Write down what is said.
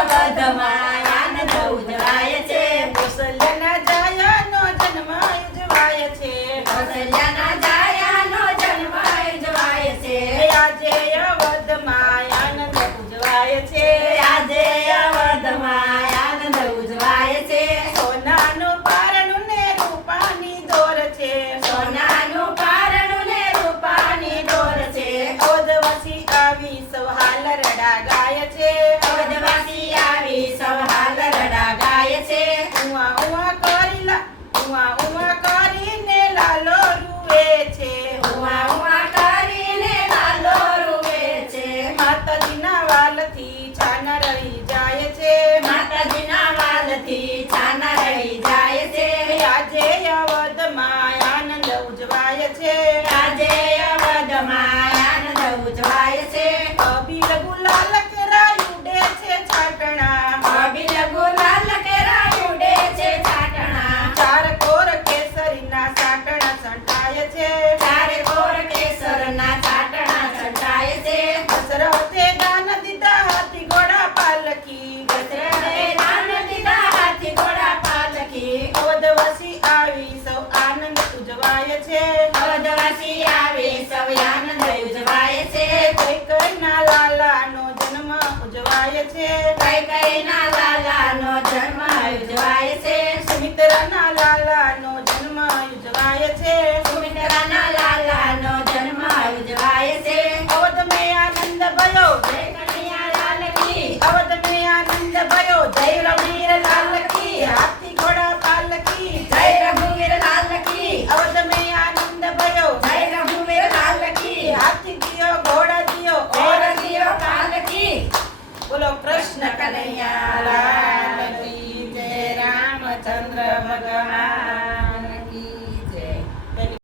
અવધમાં આનંદ ઉજવાય છે. કૌશલ્યના જાયાનો જન્મ ઉજવાય છે. કૌશલ્યના જાયાનો જન્મ ઉજવાય છે. આજે અવધમાં આનંદ ઉજવાય છે. આજે અવધમાં આનંદ ઉજવાય છે. સોનાનું પારણું ને રૂપાની દોર છે. સોનાનું પારણું ને રૂપાની ડોર છે. અવધવાસી આવી સૌ હાલ રડા ગાય છે. અવધવાસી આવી સૌ હાલ રડા ગાય છે. ઉવા ઉવા કરીને લાલો રૂવે છે. ઉવા ઉવા કરીને લાલો રૂવે છે. માતાજીના વાલથી છાન રહી જાય છે. માતાજીના વાલથી છાના રહી જાય છે. આજે અવધમાં આનંદ ઉજવાય છે. આજે અવધમાં આનંદ ઉજવાય છે. અબીલ ગુલાલ કેરાય ઉડે છે છાટણા. અબીલ ગુલાલ કેરાય ઉડે છે છાટણા. ચાર કોર કેસરીના સાટણા સંટાય છે. ચારે કોર કેસરના છાટણા છંટાય છે. દશરથે દાન દીધા હાથી ઘોડા પાલકી. દશરથે દાન દીધા હાથી ઘોડા પાલકી. અવધવાસી આવી સૌ આનંદ ઉજવાય છે. અવધવાસી આવી સૌ આનંદ ઉજવાય છે. કૈકેયીના લાલાનો જન્મ ઉજવાય છે. કૈકેયીના લાલાનો જન્મ ઉજવાય છે. સુમિત્રાના લાલાનો જન્મ ઉજવાય છે. સુમિત્રાના લાલાનો જન્મ ઉજવાય છે. અવધ મેં આનંદ ભયો જય કનૈયા લાલ કી. અવધ મેં આનંદ ભયો જય રમીર લાલ કી. હાથી ઘોડા પાલકી જય રઘુવીર લાલ કી. અવધ મેં આનંદ ભયો જય રઘુવીર લાલ કી. હાથી દિયો ઘોડા દિયો ઓર દિયો પાલકી. બોલો કૃષ્ણ કનૈયા લાલ કી જય. રામચંદ્ર ભગવાન